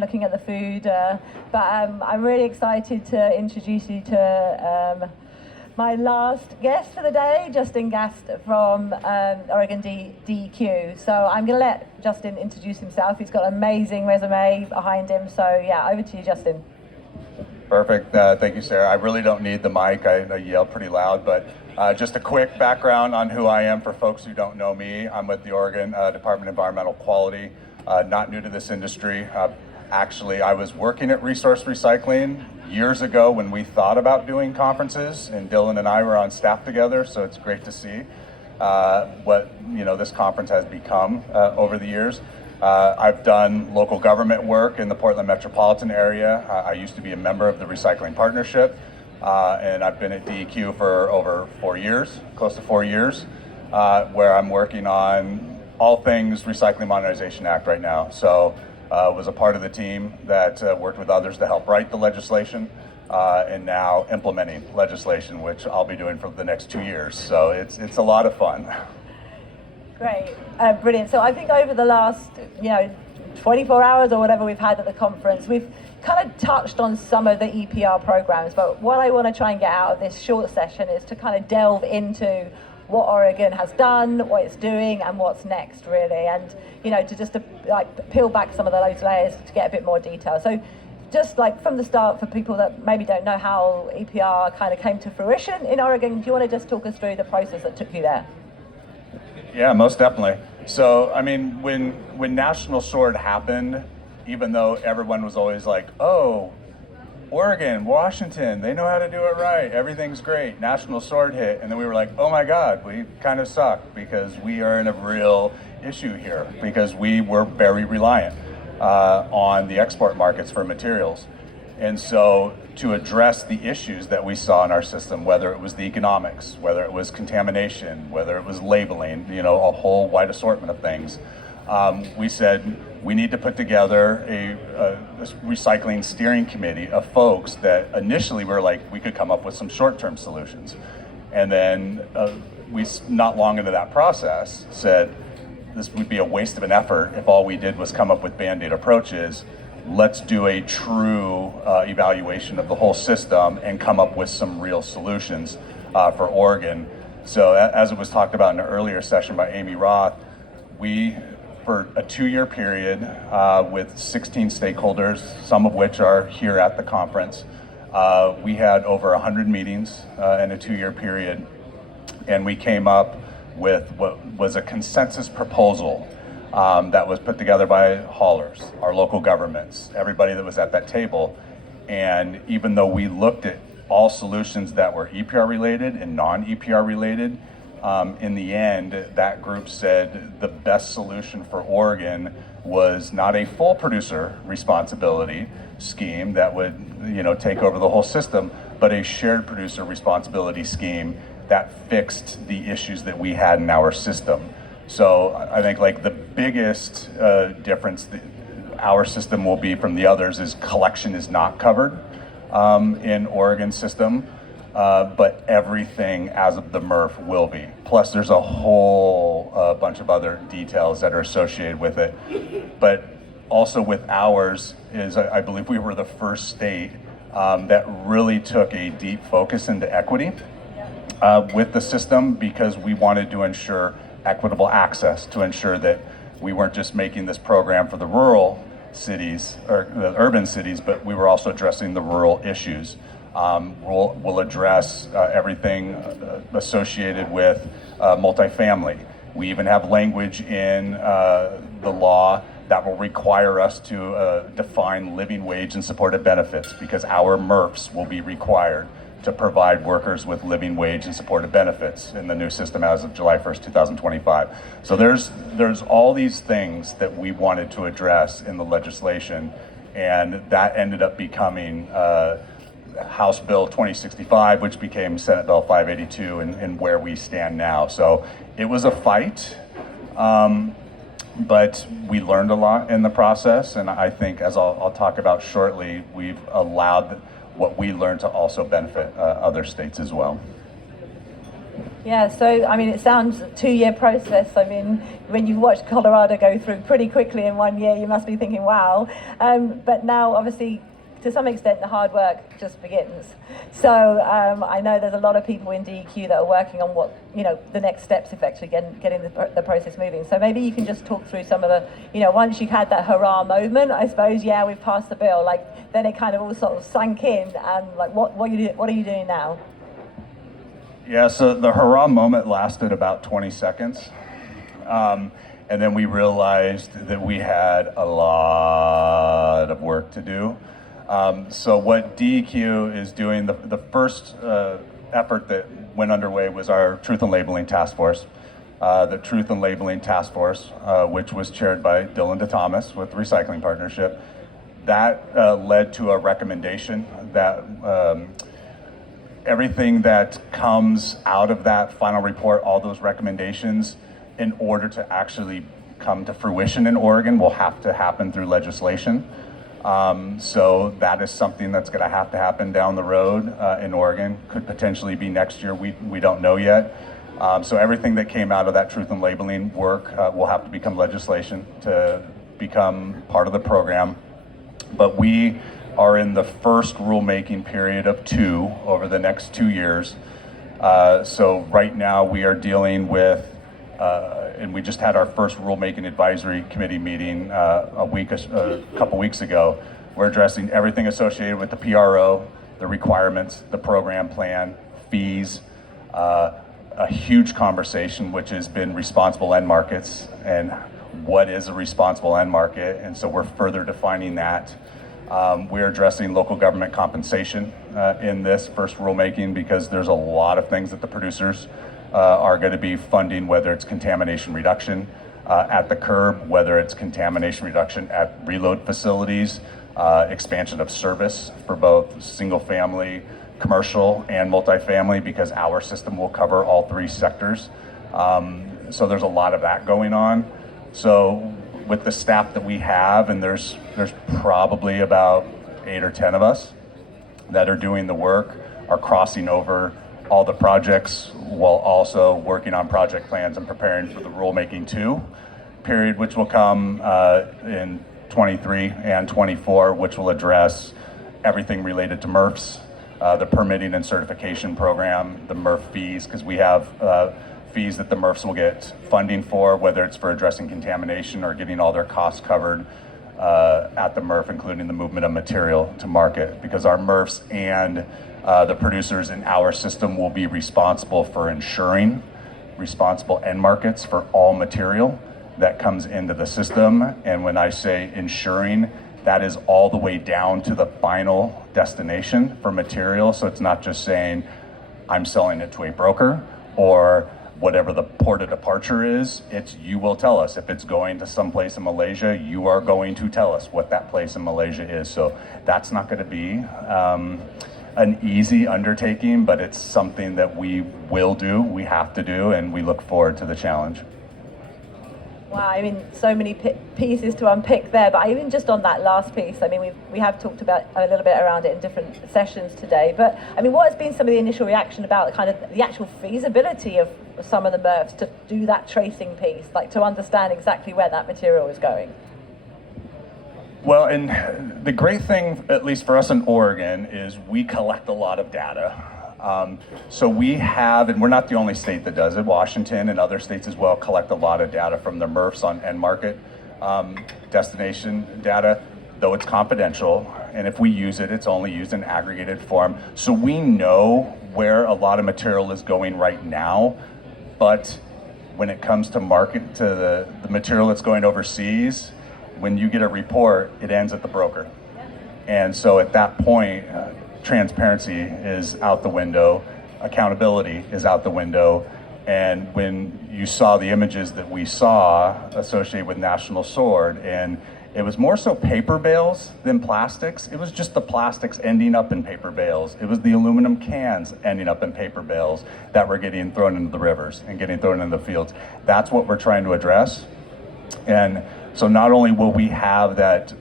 looking at the food, but I'm really excited to introduce you to my last guest for the day, Justin Gast from Oregon DEQ. So I'm going to let Justin introduce himself. He's got an amazing resume behind him. So yeah, over to you, Justin. Perfect. Thank you, Sarah. I really don't need the mic. I yell pretty loud, but just a quick background on who I am for folks who don't know me. I'm with the Oregon Department of Environmental Quality, not new to this industry. Actually, I was working at Resource Recycling years ago when we thought about doing conferences, and Dylan and I were on staff together, so it's great to see what this conference has become over the years. I've done local government work in the Portland metropolitan area. I used to be a member of the Recycling Partnership, and I've been at DEQ for over 4 years, close to 4 years, where I'm working on all things Recycling Modernization Act right now. So was a part of the team that worked with others to help write the legislation, and now implementing legislation, which I'll be doing for the next 2 years. So it's a lot of fun. Great, brilliant. So I think over the last 24 hours or whatever we've had at the conference, we've kind of touched on some of the EPR programs, but what I want to try and get out of this short session is to kind of delve into what Oregon has done, what it's doing, and what's next, really, and to just peel back some of those layers to get a bit more detail. So just like from the start, for people that maybe don't know how EPR kind of came to fruition in Oregon, do you want to just talk us through the process that took you there? Yeah, most definitely. So, I mean, when National Sword happened, even though everyone was always like, oh, Oregon, Washington, they know how to do it right, everything's great, National Sword hit, and then we were like, oh my God, we kind of suck because we are in a real issue here because we were very reliant on the export markets for materials. And so to address the issues that we saw in our system, whether it was the economics, whether it was contamination, whether it was labeling, a whole wide assortment of things, we said we need to put together a recycling steering committee of folks that initially were like, we could come up with some short-term solutions. And then we, not long into that process, said this would be a waste of an effort if all we did was come up with Band-Aid approaches. Let's do a true evaluation of the whole system and come up with some real solutions for Oregon. So as it was talked about in an earlier session by Amy Roth, we, for a 2-year period with 16 stakeholders, some of which are here at the conference, we had over 100 meetings in a 2-year period, and we came up with what was a consensus proposal that was put together by haulers, our local governments, everybody that was at that table. And even though we looked at all solutions that were EPR related and non-EPR related, in the end, that group said the best solution for Oregon was not a full producer responsibility scheme that would take over the whole system, but a shared producer responsibility scheme that fixed the issues that we had in our system. So I think like the biggest difference that our system will be from the others is collection is not covered in Oregon's system, but everything as of the MRF will be. Plus there's a whole bunch of other details that are associated with it. But also with ours is I believe we were the first state that really took a deep focus into equity with the system, because we wanted to ensure equitable access, to ensure that we weren't just making this program for the rural cities or the urban cities, but we were also addressing the rural issues. We'll address everything associated with multifamily. We even have language in the law that will require us to define living wage and supported benefits, because our MRFs will be required to provide workers with living wage and supported benefits in the new system as of July 1st, 2025. So there's all these things that we wanted to address in the legislation, and that ended up becoming House Bill 2065, which became Senate Bill 582, and where we stand now. So it was a fight, but we learned a lot in the process, and I think, as I'll talk about shortly, we've allowed what we learned to also benefit other states as well. Yeah, so I mean, it sounds a 2-year process. I mean, when you've watched Colorado go through pretty quickly in 1 year, you must be thinking, wow. But now, obviously, to some extent, the hard work just begins. So I know there's a lot of people in DEQ that are working on what, the next steps, effectively getting the process moving. So maybe you can just talk through some of the, once you've had that hurrah moment, I suppose, yeah, we've passed the bill, like, then it kind of all sort of sank in, and like, what are you doing now? Yeah, so the hurrah moment lasted about 20 seconds. And then we realized that we had a lot of work to do. So what DEQ is doing, the first effort that went underway was our Truth and Labeling Task Force. The Truth and Labeling Task Force, which was chaired by Dylan DeThomas with the Recycling Partnership. That led to a recommendation that everything that comes out of that final report, all those recommendations, in order to actually come to fruition in Oregon, will have to happen through legislation. So that is something that's going to happen down the road in Oregon. Could potentially be next year. We don't know yet. So everything that came out of that truth and labeling work will have to become legislation to become part of the program. But we are in the first rulemaking period of 2 over the next 2 years. So right now we are dealing with, and we just had our first rulemaking advisory committee meeting a couple weeks ago. We're addressing everything associated with the PRO, the requirements, the program plan, fees, a huge conversation which has been responsible end markets and what is a responsible end market, and so we're further defining that. We're addressing local government compensation in this first rulemaking because there's a lot of things that the producers are going to be funding, whether it's contamination reduction at the curb, whether it's contamination reduction at reload facilities, expansion of service for both single family, commercial, and multifamily, because our system will cover all 3 sectors. So there's a lot of that going on. So with the staff that we have, and there's probably about 8 or 10 of us that are doing the work, are crossing over all the projects while also working on project plans and preparing for the rulemaking 2 period, which will come in 23 and 24, which will address everything related to MRFs, the permitting and certification program, the MRF fees, because we have fees that the MRFs will get funding for, whether it's for addressing contamination or getting all their costs covered at the MRF, including the movement of material to market, because our MRFs and the producers in our system will be responsible for ensuring responsible end markets for all material that comes into the system. And when I say ensuring, that is all the way down to the final destination for material. So it's not just saying I'm selling it to a broker or whatever the port of departure is. It's, you will tell us if it's going to some place in Malaysia, you are going to tell us what that place in Malaysia is. So that's not going to be an easy undertaking, but it's something that we will do, we have to do, and we look forward to the challenge. Wow, I mean, so many pieces to unpick there, but even just on that last piece, I mean, we have talked about a little bit around it in different sessions today, but I mean, what has been some of the initial reaction about kind of the actual feasibility of some of the MRFs to do that tracing piece, like to understand exactly where that material is going? Well, and the great thing, at least for us in Oregon, is we collect a lot of data. So we have, and we're not the only state that does it, Washington and other states as well collect a lot of data from the MRFs on end market destination data, though it's confidential. And if we use it, it's only used in aggregated form. So we know where a lot of material is going right now, but when it comes to market, to the material that's going overseas, when you get a report, it ends at the broker. And so at that point, transparency is out the window, accountability is out the window, and when you saw the images that we saw associated with National Sword, and it was more so paper bales than plastics. It was just the plastics ending up in paper bales. It was the aluminum cans ending up in paper bales that were getting thrown into the rivers and getting thrown into the fields. That's what we're trying to address. And so not only will we have that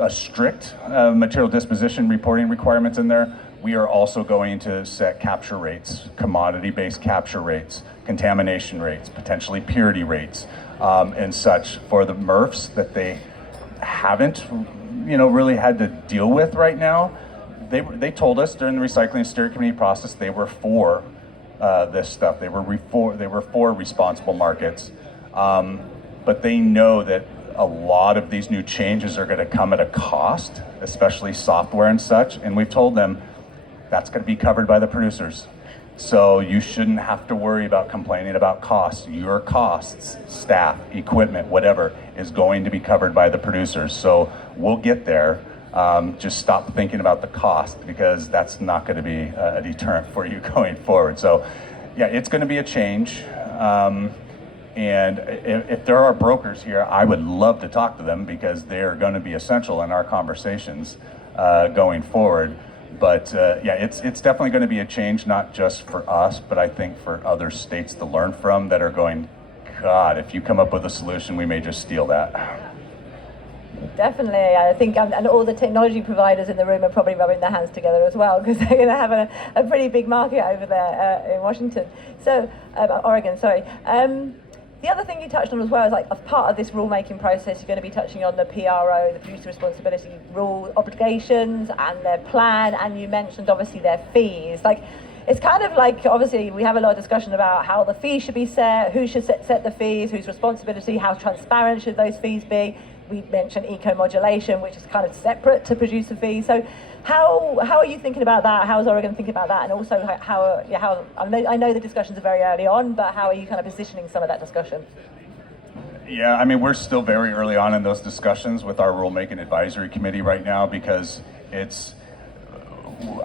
a strict material disposition reporting requirements in there, we are also going to set capture rates, commodity-based capture rates, contamination rates, potentially purity rates, and such for the MRFs that they haven't, really had to deal with right now. They told us during the recycling steering committee process they were for this stuff. They were for responsible markets, but they know that a lot of these new changes are going to come at a cost, especially software and such. And we've told them that's going to be covered by the producers. So you shouldn't have to worry about complaining about costs. Your costs, staff, equipment, whatever, is going to be covered by the producers. So we'll get there. Just stop thinking about the cost, because that's not going to be a deterrent for you going forward. So yeah, it's going to be a change. And if there are brokers here, I would love to talk to them, because they're going to be essential in our conversations going forward. But yeah, it's definitely going to be a change, not just for us, but I think for other states to learn from that are going, God, if you come up with a solution, we may just steal that. Definitely, I think, and all the technology providers in the room are probably rubbing their hands together as well, because they're going to have a pretty big market over there in Washington. So, Oregon, sorry. The other thing you touched on as well is, like, as part of this rulemaking process, you're going to be touching on the PRO, the producer responsibility rule obligations, and their plan, and you mentioned obviously their fees. Like, it's kind of like, obviously we have a lot of discussion about how the fees should be set, who should set the fees, whose responsibility, how transparent should those fees be. We mentioned eco-modulation, which is kind of separate to producer fees. So how are you thinking about that? How is Oregon thinking about that? And also how I know the discussions are very early on, but how are you kind of positioning some of that discussion? Yeah, I mean, we're still very early on in those discussions with our rulemaking advisory committee right now, because it's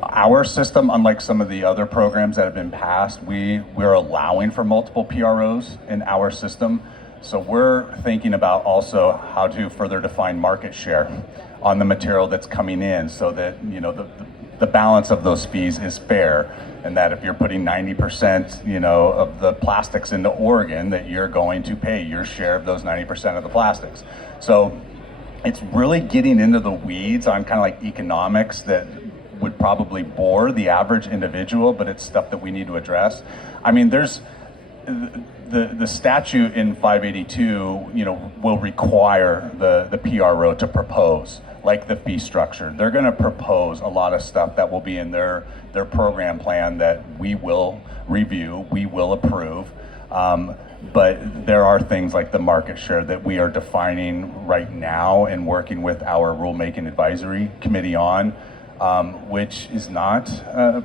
our system, unlike some of the other programs that have been passed, we're allowing for multiple PROs in our system. So we're thinking about also how to further define market share on the material that's coming in, so that the balance of those fees is fair, and that if you're putting 90% of the plastics into Oregon, that you're going to pay your share of those 90% of the plastics. So it's really getting into the weeds on kind of like economics that would probably bore the average individual, but it's stuff that we need to address. I mean, there's the statute in 582, will require the PRO to propose, like the fee structure. They're going to propose a lot of stuff that will be in their program plan that we will review, we will approve. But there are things like the market share that we are defining right now and working with our rulemaking advisory committee on, which is not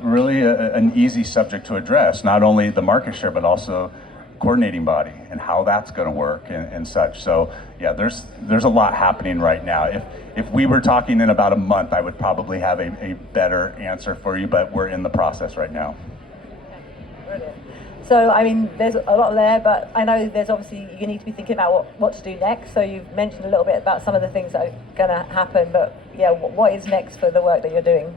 really an easy subject to address. Not only the market share, but also coordinating body and how that's going to work and such. So yeah, there's a lot happening right now. If we were talking in about a month, I would probably have a better answer for you, but we're in the process right now. Brilliant. So, I mean, there's a lot there, but I know there's obviously, you need to be thinking about what to do next. So you've mentioned a little bit about some of the things that are going to happen, but yeah, what is next for the work that you're doing?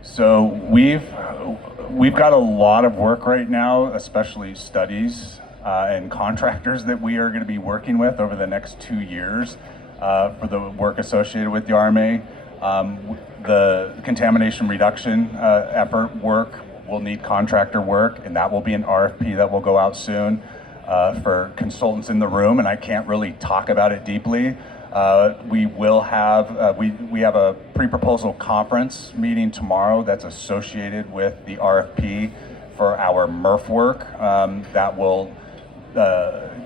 So we've got a lot of work right now, especially studies and contractors that we are going to be working with over the next 2 years for the work associated with the RMA. The contamination reduction effort work will need contractor work, and that will be an RFP that will go out soon for consultants in the room, and I can't really talk about it deeply. We will have we have a pre-proposal conference meeting tomorrow that's associated with the RFP for our MRF work. That will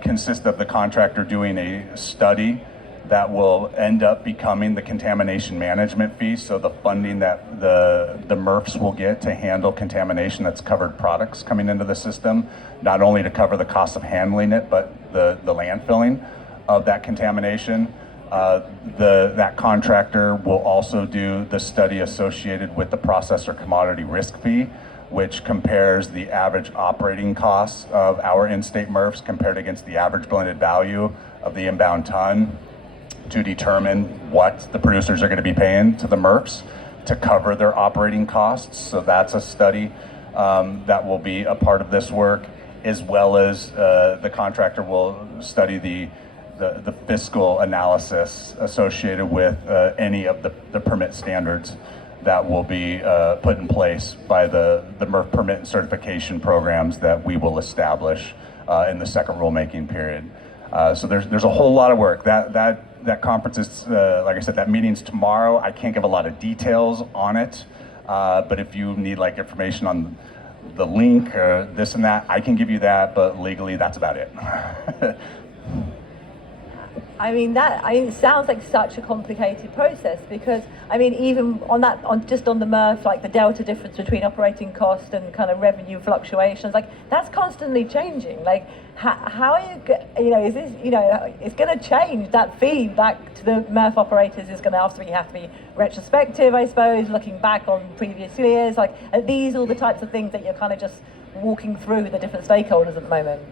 consist of the contractor doing a study that will end up becoming the contamination management fee. So the funding that the MRFs will get to handle contamination that's covered products coming into the system, not only to cover the cost of handling it, but the landfilling of that contamination. That contractor will also do the study associated with the processor commodity risk fee, which compares the average operating costs of our in-state MRFs compared against the average blended value of the inbound ton, to determine what the producers are going to be paying to the MRFs to cover their operating costs. So that's a study that will be a part of this work, as well as the contractor will study the fiscal analysis associated with any of the permit standards that will be put in place by the MRF permit and certification programs that we will establish in the second rulemaking period. So there's a whole lot of work. That conference is, like I said, that meeting's tomorrow. I can't give a lot of details on it, but if you need like information on the link or this and that, I can give you that, but legally that's about it. I mean, it sounds like such a complicated process because, I mean, even just on the MRF, like the delta difference between operating cost and kind of revenue fluctuations, like that's constantly changing. Like, how are you, is this, it's going to change. That fee back to the MRF operators is going to have to be retrospective, I suppose, looking back on previous years. Like, are these all the types of things that you're kind of just walking through with the different stakeholders at the moment?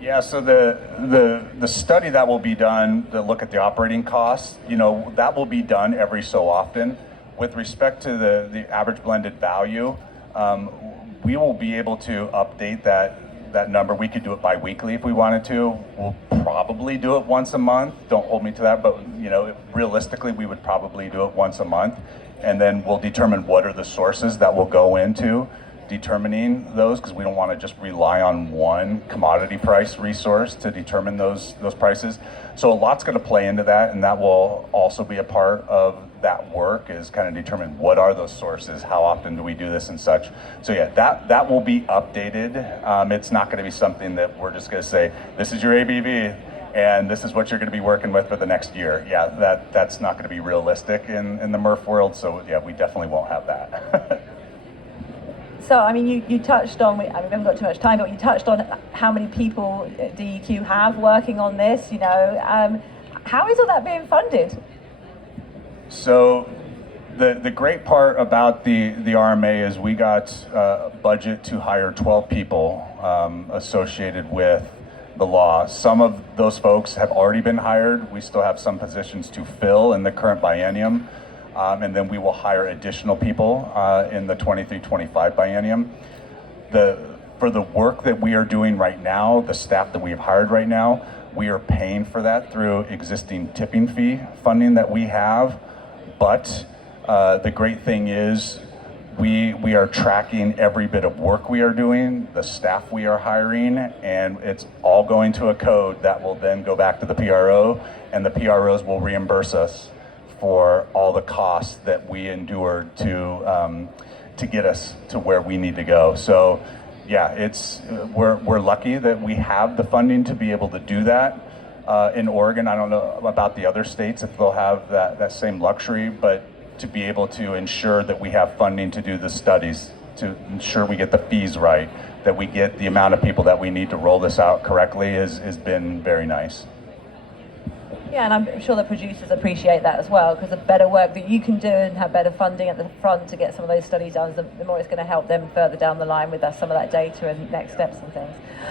Yeah, so the study that will be done to look at the operating costs, that will be done every so often. With respect to the average blended value, we will be able to update that number. We could do it bi-weekly if we wanted to. We'll probably do it once a month. Don't hold me to that, but realistically, we would probably do it once a month, and then we'll determine what are the sources that will go into determining those, because we don't want to just rely on one commodity price resource to determine those prices. So a lot's going to play into that, and that will also be a part of that work, is kind of determine what are those sources, how often do we do this and such. So yeah, that will be updated. It's not going to be something that we're just going to say, this is your ABV and this is what you're going to be working with for the next year. Yeah, that's not going to be realistic in the MRF world. So yeah, we definitely won't have that. So, I mean, you touched on, we haven't got too much time, but you touched on how many people DEQ have working on this, how is all that being funded? So, the great part about the RMA is we got a budget to hire 12 people associated with the law. Some of those folks have already been hired. We still have some positions to fill in the current biennium. And then we will hire additional people in the 23-25 biennium. For the work that we are doing right now, the staff that we have hired right now, we are paying for that through existing tipping fee funding that we have. But the great thing is we are tracking every bit of work we are doing, the staff we are hiring, and it's all going to a code that will then go back to the PRO, and the PROs will reimburse us for all the costs that we endured to get us to where we need to go. So yeah, we're lucky that we have the funding to be able to do that in Oregon. I don't know about the other states if they'll have that same luxury, but to be able to ensure that we have funding to do the studies, to ensure we get the fees right, that we get the amount of people that we need to roll this out correctly has been very nice. Yeah, and I'm sure the producers appreciate that as well, because the better work that you can do and have better funding at the front to get some of those studies done, the more it's going to help them further down the line with some of that data and next steps and things.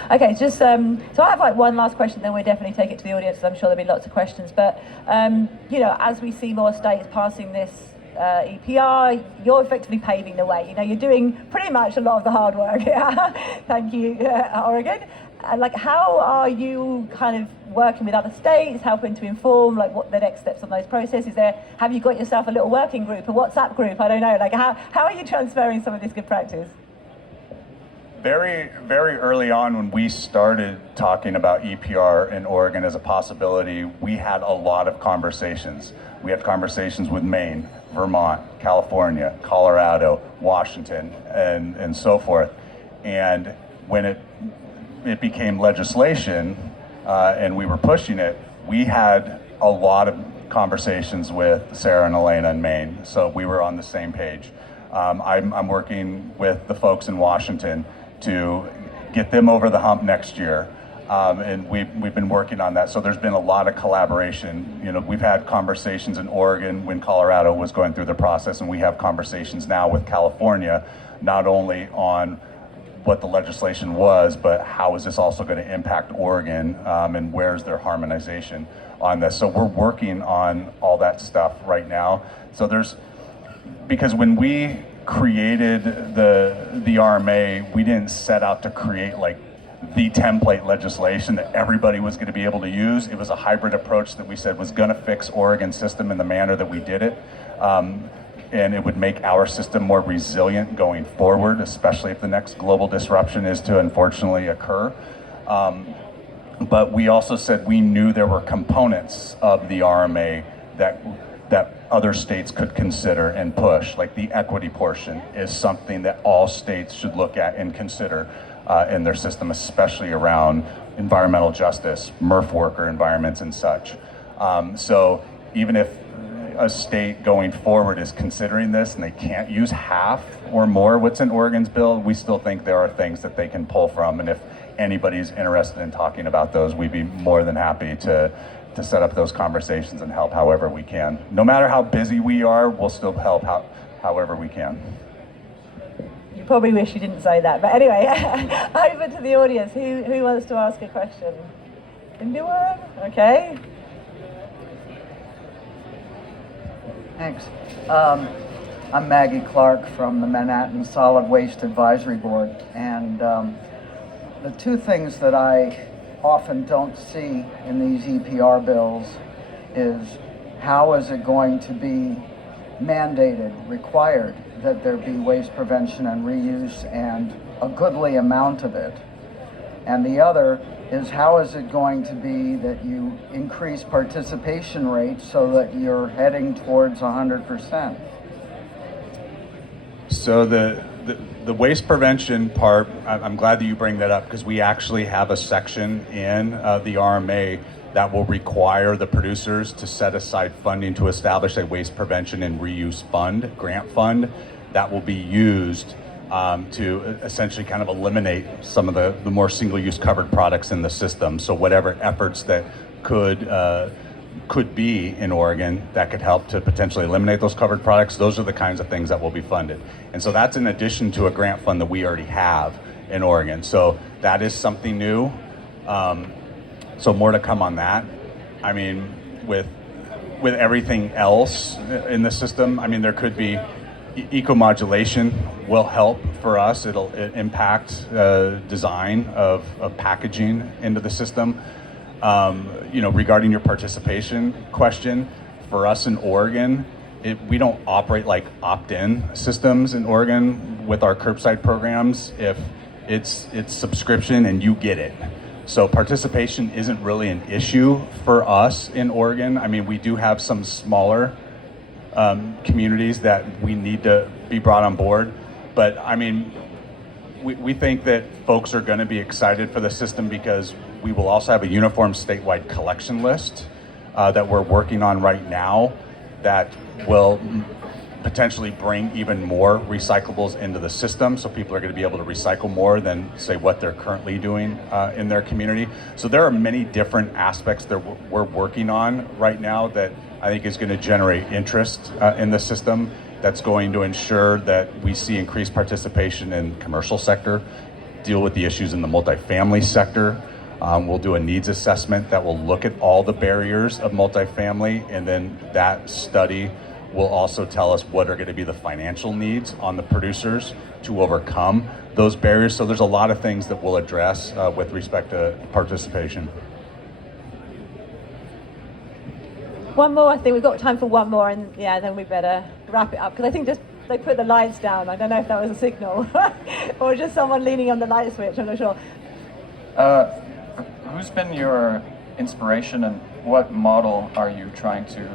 Okay, just so I have like one last question, then we'll definitely take it to the audience, because I'm sure there'll be lots of questions. But as we see more states passing this EPR, you're effectively paving the way. You're doing pretty much a lot of the hard work. Thank you, Oregon. And how are you kind of working with other states, helping to inform what the next steps on those processes there? Have you got yourself a little working group, a WhatsApp group? I don't know. How are you transferring some of this good practice? Very, very early on when we started talking about EPR in Oregon as a possibility, we had a lot of conversations. We had conversations with Maine, Vermont, California, Colorado, Washington, and so forth. And when it became legislation and we were pushing it, we had a lot of conversations with Sarah and Elena in Maine, so we were on the same page. I'm working with the folks in Washington to get them over the hump next year, and we've been working on that. So there's been a lot of collaboration. We've had conversations in Oregon when Colorado was going through the process, and we have conversations now with California, not only on what the legislation was, but how is this also going to impact Oregon, and where's their harmonization on this. So we're working on all that stuff right now. So because when we created the RMA, we didn't set out to create the template legislation that everybody was going to be able to use. It was a hybrid approach that we said was going to fix Oregon's system in the manner that we did it. and it would make our system more resilient going forward, especially if the next global disruption is to unfortunately occur. But we also said we knew there were components of the RMA that other states could consider and push, like the equity portion is something that all states should look at and consider in their system, especially around environmental justice, MRF worker environments and such. So even if a state going forward is considering this and they can't use half or more what's in Oregon's bill, we still think there are things that they can pull from. And if anybody's interested in talking about those, we'd be more than happy to set up those conversations and help however we can. No matter how busy we are, we'll still help however we can. You probably wish you didn't say that, but anyway, over to the audience. Who wants to ask a question? Anyone? Okay. Thanks. I'm Maggie Clark from the Manhattan Solid Waste Advisory Board, and the two things that I often don't see in these EPR bills is how is it going to be mandated, required that there be waste prevention and reuse and a goodly amount of it. And the other is how is it going to be that you increase participation rates so that you're heading towards 100%? So the waste prevention part, I'm glad that you bring that up because we actually have a section in the RMA that will require the producers to set aside funding to establish a waste prevention and reuse fund, grant fund, that will be used to essentially kind of eliminate some of the more single-use covered products in the system. So whatever efforts that could be in Oregon that could help to potentially eliminate those covered products, those are the kinds of things that will be funded. And so that's in addition to a grant fund that we already have in Oregon. So that is something new. So more to come on that. I mean, with everything else in the system, I mean, there could be eco-modulation will help for us. It'll impact design of packaging into the system. Regarding your participation question, for us in Oregon, we don't operate like opt-in systems in Oregon with our curbside programs. If it's subscription and you get it. So participation isn't really an issue for us in Oregon. I mean, we do have some smaller communities that we need to be brought on board. But I mean, we think that folks are going to be excited for the system because we will also have a uniform statewide collection list that we're working on right now that will potentially bring even more recyclables into the system. So people are going to be able to recycle more than, say, what they're currently doing in their community. So there are many different aspects that we're working on right now that I think is going to generate interest in the system. That's going to ensure that we see increased participation in commercial sector, deal with the issues in the multifamily sector. We'll do a needs assessment that will look at all the barriers of multifamily, and then that study will also tell us what are going to be the financial needs on the producers to overcome those barriers. So there's a lot of things that we'll address with respect to participation. One more, I think we've got time for one more, and yeah, then we better wrap it up, because I think just they put the lights down. I don't know if that was a signal or just someone leaning on the light switch, I'm not sure. Who's been your inspiration, and what model are you trying to,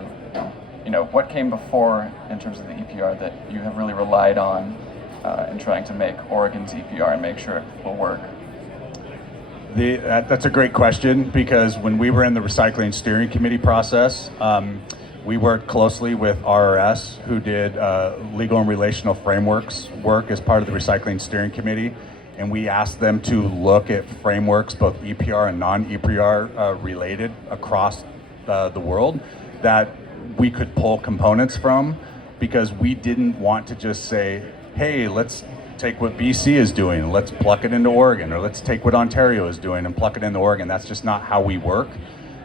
what came before in terms of the EPR that you have really relied on in trying to make Oregon's EPR and make sure it will work? That's a great question, because when we were in the recycling steering committee process, we worked closely with RRS, who did legal and relational frameworks work as part of the recycling steering committee. And we asked them to look at frameworks, both EPR and non-EPR related across the world, that we could pull components from, because we didn't want to just say, hey, let's take what BC is doing and let's pluck it into Oregon, or let's take what Ontario is doing and pluck it into Oregon. That's just not how we work.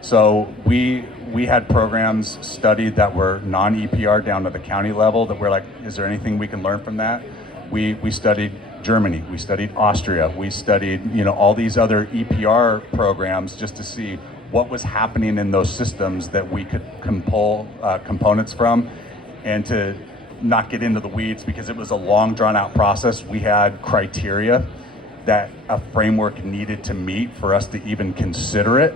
So we had programs studied that were non-EPR down to the county level that we're like, is there anything we can learn from that? We studied Germany, we studied Austria, we studied all these other EPR programs just to see what was happening in those systems that we could pull components from, and to not get into the weeds because it was a long drawn out process. We had criteria that a framework needed to meet for us to even consider it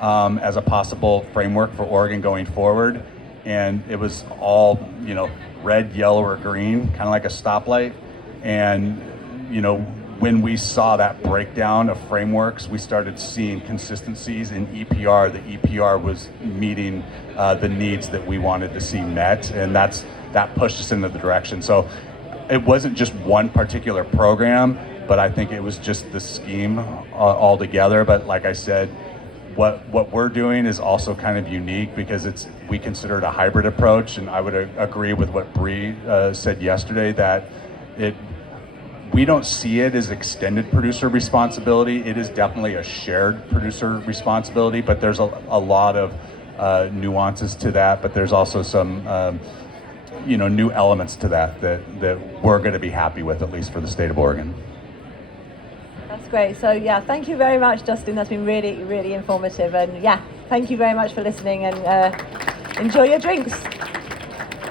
as a possible framework for Oregon going forward. And it was all, red, yellow, or green, kind of like a stoplight. And, when we saw that breakdown of frameworks, we started seeing consistencies in EPR. The EPR was meeting the needs that we wanted to see met, and that pushed us into the direction. So it wasn't just one particular program, but I think it was just the scheme altogether. But like I said, what we're doing is also kind of unique because we consider it a hybrid approach, and I would agree with what Bree said yesterday, that we don't see it as extended producer responsibility. It is definitely a shared producer responsibility, but there's a lot of nuances to that, but there's also some new elements to that we're going to be happy with, at least for the state of Oregon. That's great. So yeah, thank you very much, Justin. That's been really, really informative. And yeah, thank you very much for listening, and enjoy your drinks.